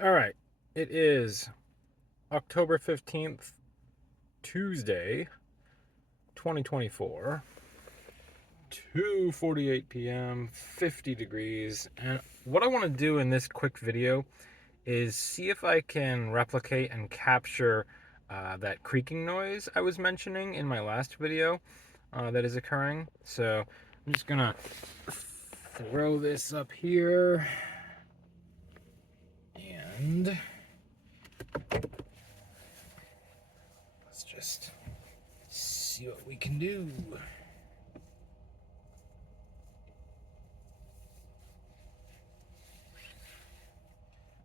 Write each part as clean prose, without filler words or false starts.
All right. It is October 15th, Tuesday, 2024, 2:48 p.m., 50 degrees. And what I want to do in this quick video is see if I can replicate and capture that creaking noise I was mentioning in my last video that is occurring. So I'm just gonna throw this up here and let's just see what we can do.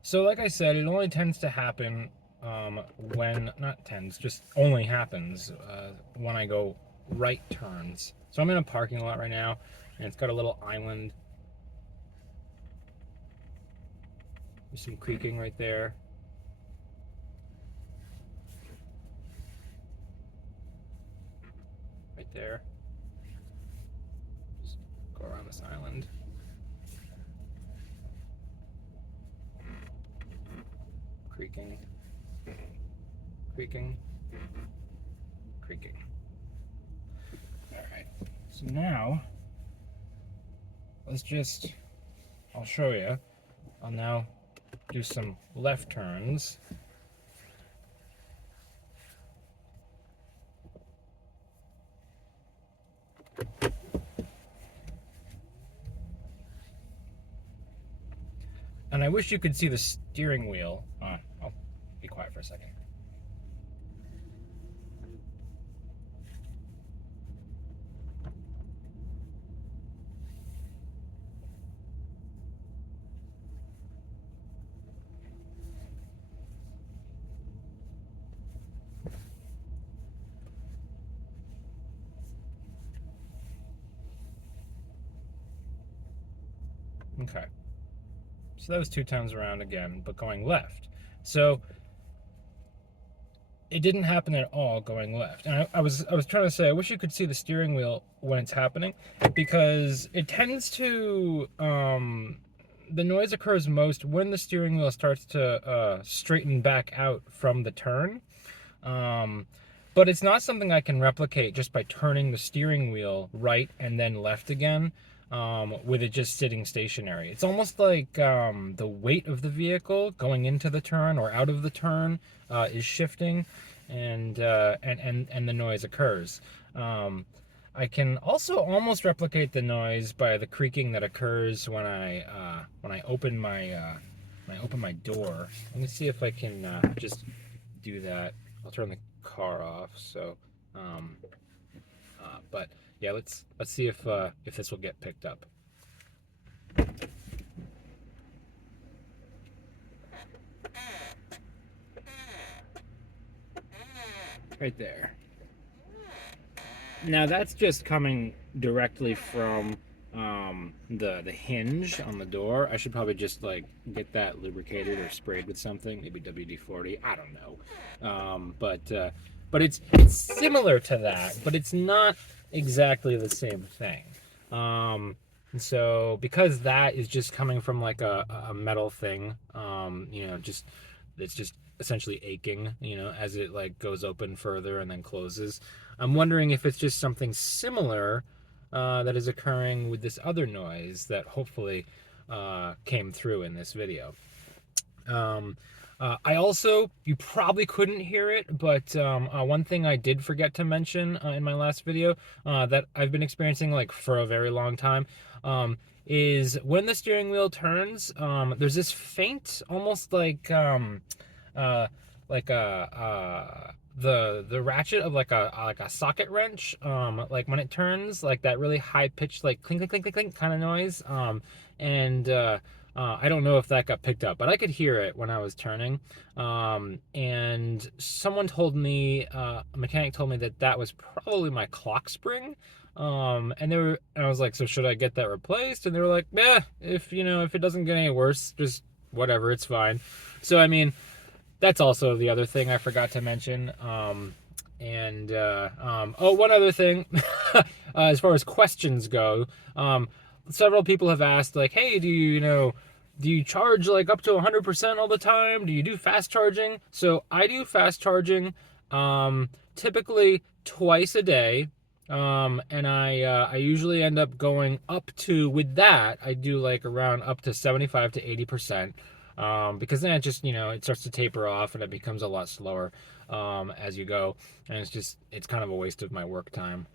So like I said, it only tends to happen not tends, just only happens when I go right turns. So I'm in a parking lot right now, and it's got a little island. There's some creaking right there. Right there. Just go around this island. Creaking. Creaking. Creaking. Alright. So now, I'll show you. I'll now do some left turns. And I wish you could see the steering wheel. I'll be quiet for a second. Okay. So that was 2 times around again, but going left. So it didn't happen at all going left. And I was trying to say, I wish you could see the steering wheel when it's happening, because it tends to the noise occurs most when the steering wheel starts to straighten back out from the turn. But it's not something I can replicate just by turning the steering wheel right and then left again, with it just sitting stationary. It's almost like the weight of the vehicle going into the turn or out of the turn is shifting, and the noise occurs. I can also almost replicate the noise by the creaking that occurs when I open my door. Let me see if I can just do that. I'll turn the car off. So, but yeah, let's see if this will get picked up. Right there. Now that's just coming directly from the hinge on the door. I should probably just like get that lubricated or sprayed with something, maybe WD-40. I don't know, but it's similar to that, but it's not exactly the same thing. So because that is just coming from like a metal thing, just it's just essentially aching, as it like goes open further and then closes. I'm wondering if it's just something similar that is occurring with this other noise that hopefully came through in this video. I also, you probably couldn't hear it, but one thing I did forget to mention in my last video that I've been experiencing like for a very long time is when the steering wheel turns, there's this faint, almost like like the ratchet of like a socket wrench, like when it turns, like that really high pitched like clink clink clink clink clink kind of noise, and I don't know if that got picked up, but I could hear it when I was turning, and someone told me, a mechanic told me that that was probably my clock spring. And I was like, so should I get that replaced? And they were like, yeah, if it doesn't get any worse, just whatever, it's fine. So I mean, that's also the other thing I forgot to mention. One other thing, as far as questions go, several people have asked, like, hey, do you do you charge like up to 100% all the time? Do you do fast charging? So I do fast charging, typically twice a day. And I usually end up going up to, with that I do like around up to 75 to 80%, because then it just, it starts to taper off and it becomes a lot slower as you go, and it's kind of a waste of my work time.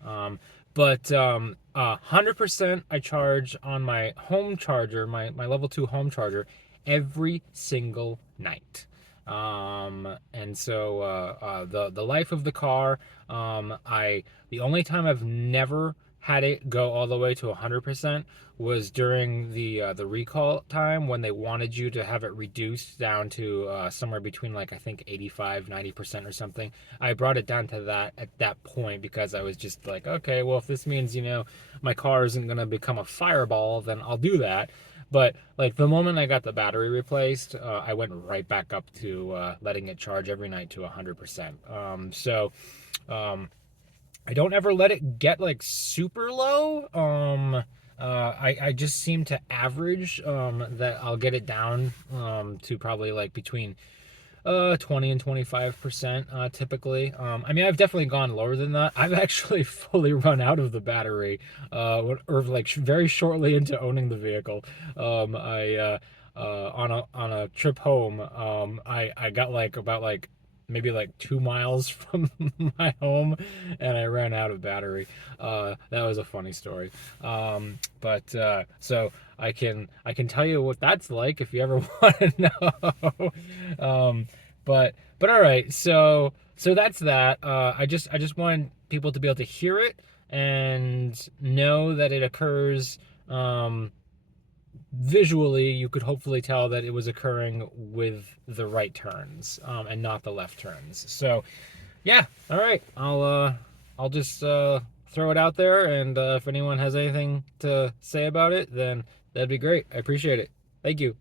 But 100% I charge on my home charger, my level 2 home charger, every single night. And so the life of the car, I the only time I've never had it go all the way to 100% was during the recall time, when they wanted you to have it reduced down to somewhere between, like, I think 85-90% or something. I brought it down to that at that point because I was just like, okay, well, if this means, my car isn't going to become a fireball, then I'll do that. But like the moment I got the battery replaced, I went right back up to letting it charge every night to 100%. So um, I don't ever let it get like super low. I just seem to average, that I'll get it down to probably like between 20 and 25%, typically. I mean, I've definitely gone lower than that. I've actually fully run out of the battery, or like very shortly into owning the vehicle. On a trip home, I got like about like maybe like 2 miles from my home, and I ran out of battery. That was a funny story. But so I can tell you what that's like if you ever want to know. But all right, so that's that. I just wanted people to be able to hear it and know that it occurs. Visually, you could hopefully tell that it was occurring with the right turns, and not the left turns. So yeah, all right. I'll just throw it out there, and if anyone has anything to say about it, then that'd be great. I appreciate it. Thank you.